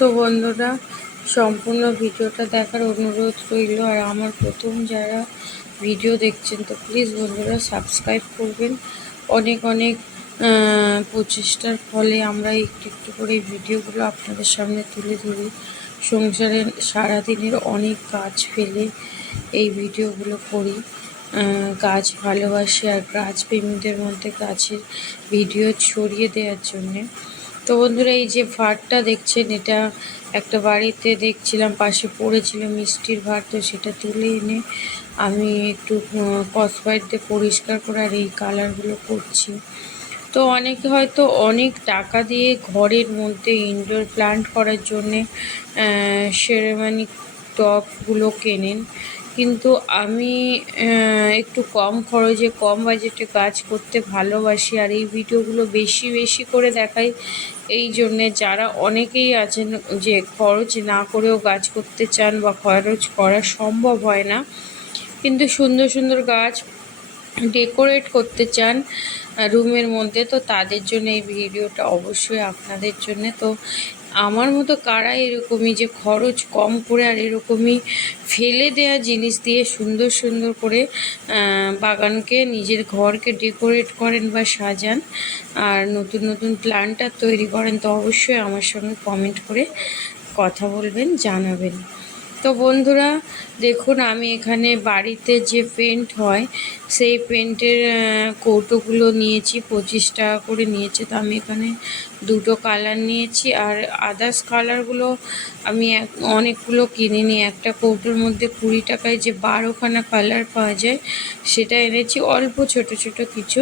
তো বন্ধুরা, সম্পূর্ণ ভিডিওটা দেখার অনুরোধ রইল। আর আমার প্রথম যারা ভিডিও দেখছেন, তো প্লিজ বন্ধুরা সাবস্ক্রাইব করবেন। অনেক অনেক প্রচেষ্টার ফলে আমরা একটু একটু করে ভিডিওগুলো আপনাদের সামনে তুলে ধরি। সংসারের সারাদিনের অনেক কাজ ফেলে এই ভিডিওগুলো করি। গাছ ভালোবাসি আর গাছ প্রেমীদের মধ্যে গাছের ভিডিও ছড়িয়ে দেওয়ার জন্যে। তো বন্ধুরা, এই যে ভাতটা দেখছেন, এটা একটা বাড়িতে দেখছিলাম, পাশে পড়েছিল মিষ্টির ভাত, তো সেটা তুলে এনে আমি একটু কসবাইট দিয়ে পরিষ্কার করে আর এই কালারগুলো করছি। তো অনেকে হয়তো অনেক টাকা দিয়ে ঘরের মধ্যে ইনডোর প্লান্ট করার জন্যে সেরেমানিক টপগুলো কেনেন। কিন্তু আমি একটু কম খরচে, কম বাজেটে কাজ করতে ভালোবাসি আর এই ভিডিওগুলো বেশি বেশি করে দেখাই। এই জন্যে যারা অনেকেই আছেন যে খরচ না করেও গাছ করতে চান বা খরচ করা সম্ভব হয় না, কিন্তু সুন্দর সুন্দর গাছ ডেকোরেট করতে চান রুমের মধ্যে, তো তাদের জন্য এই ভিডিওটা অবশ্যই আপনাদের জন্য। তো আমার মতো কারা এরকমই যে খরচ কম করে আর এরকমই ফেলে দেওয়া জিনিস দিয়ে সুন্দর সুন্দর করে বাগানকে, নিজের ঘরকে ডেকোরেট করেন বা সাজান, আর নতুন নতুন প্ল্যান্টার তৈরি করেন, তো অবশ্যই আমার সঙ্গে কমেন্ট করে কথা বলবেন, জানাবেন। তো বন্ধুরা, দেখুন আমি এখানে বাড়িতে যে পেন্ট হয়, সেই পেন্টের কৌটোগুলো নিয়েছি, পঁচিশ টাকা করে নিয়েছে। তো আমি এখানে দুটো কালার নিয়েছি আর আদার্স কালারগুলো আমি অনেকগুলো কিনিনি। একটা কৌটোর মধ্যে কুড়ি টাকায় যে বারোখানা কালার পাওয়া যায়, সেটা এনেছি অল্প ছোট ছোট কিছু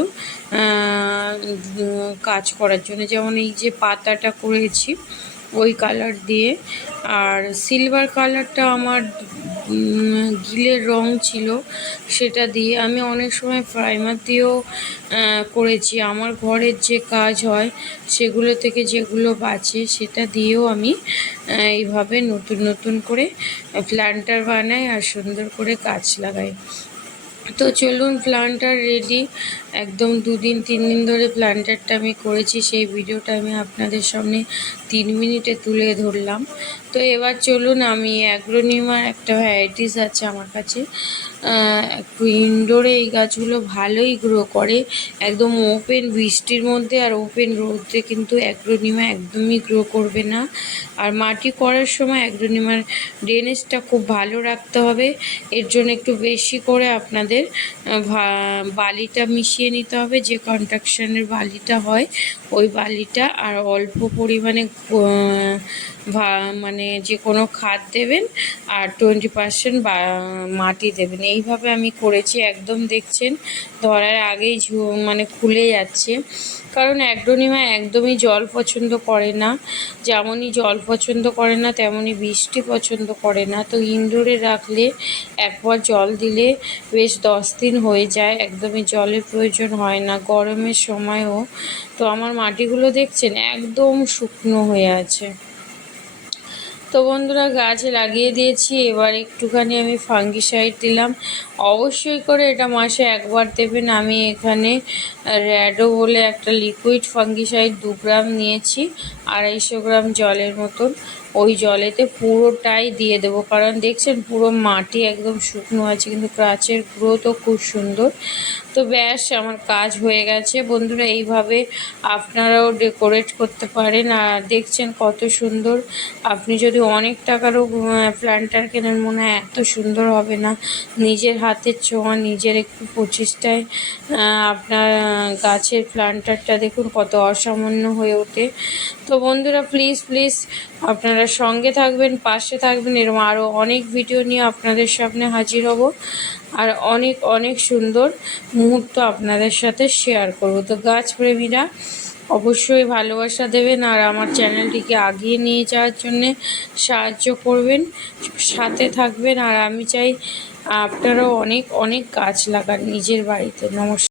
কাজ করার জন্য। যেমন এই যে পাতাটা করেছি ওই কালার দিয়ে। আর সিলভার কালারটা আমার গিলের রং ছিল সেটা দিয়ে। আমি অনেক সময় প্রাইমার দিয়েও করেছি। আমার ঘরের যে কাজ হয় সেগুলো থেকে যেগুলো বাঁচে সেটা দিয়েও আমি এইভাবে নতুন নতুন করে প্ল্যান্টার বানাই আর সুন্দর করে গাছ লাগাই। তো চলুন প্ল্যান্টার রেডি একদম দুদিন, তিন দিন ধরে প্ল্যান্টারটা আমি করেছি, সেই ভিডিওটা আমি আপনাদের সামনে তিন মিনিটে তুলে ধরলাম। তো এবার চলুন, আমি অ্যাগ্রোনিমার একটা ভ্যারাইটিস আছে আমার কাছে। একটু ইনডোরে এই গাছগুলো ভালোই গ্রো করে। একদম ওপেন বৃষ্টির মধ্যে আর ওপেন রোদে কিন্তু অ্যাগ্রোনিমা একদমই গ্রো করবে না। আর মাটি করার সময় অ্যাগ্রোনিমার ড্রেনেজটা খুব ভালো রাখতে হবে। এর জন্য একটু বেশি করে আপনাদের বালিটা মিশিয়ে নিতে হবে। যে কনস্ট্রাকশনের বালিটা হয়, ওই বালিটা আর অল্প পরিমাণে মানে যে কোনো খাদ দেবেন আর টোয়েন্টি পার্সেন্ট মাটি দেবেন। এইভাবে আমি করেছি, একদম দেখছেন, ধরার আগেই ঝু- মানে খুলে যাচ্ছে। কারণ অ্যাগ্রোনিমা একদমই জল পছন্দ করে না। যেমনই জল পছন্দ করে না, তেমনই বৃষ্টি পছন্দ করে না। তো ইনডোরে রাখলে, একবার জল দিলে বেশ দশ দিন হয়ে যায়, একদমই জলের প্রয়োজন হয় না, গরমের সময়ও। তো আমার মাটিগুলো দেখছেন, একদম শুকনো হয়ে আছে। তো বন্ধুরা, গাছ লাগিয়ে দিয়েছি। এবার একটুখানি আমি ফাঙ্গিসাইড দিলাম। অবশ্যই করে এটা মাসে একবার দেবেন। আমি এখানে র্যাডো বলে একটা লিকুইড ফাঙ্গিসাইড দু গ্রাম নিয়েছি, আড়াইশো গ্রাম জলের মতন। ওই জলেতে পুরোটাই দিয়ে দেবো। কারণ দেখছেন পুরো মাটি একদম শুকনো আছে, কিন্তু গাছের গ্রোথও খুব সুন্দর। তো ব্যাস, আমার কাজ হয়ে গেছে। বন্ধুরা, এইভাবে আপনারাও ডেকোরেট করতে পারেন। আর দেখছেন কত সুন্দর। আপনি যদি অনেক টাকারও প্ল্যান্টার কেনেন, মনে হয় এত সুন্দর হবে না। নিজের হাতের ছোঁয়া, নিজের একটু প্রচেষ্টায় আপনার গাছের প্ল্যান্টারটা দেখুন কত অসামান্য হয়ে ওঠে। তো বন্ধুরা প্লিজ প্লিজ আপনারা সঙ্গে থাকবেন, পাশে থাকবেন এরকম আরও অনেক ভিডিও নিয়ে আপনাদের সামনে হাজির হব। আর অনেক অনেক সুন্দর মুহূর্ত আপনাদের সাথে শেয়ার করব। তো গাছপ্রেমীরা অবশ্যই ভালোবাসা দেবেন আর আমার চ্যানেলটিকে আগিয়ে নিয়ে যাওয়ার জন্যে সাহায্য করবেন, সাথে থাকবেন। আর আমি চাই আপনারাও অনেক অনেক গাছ লাগান নিজের বাড়িতে। নমস্কার।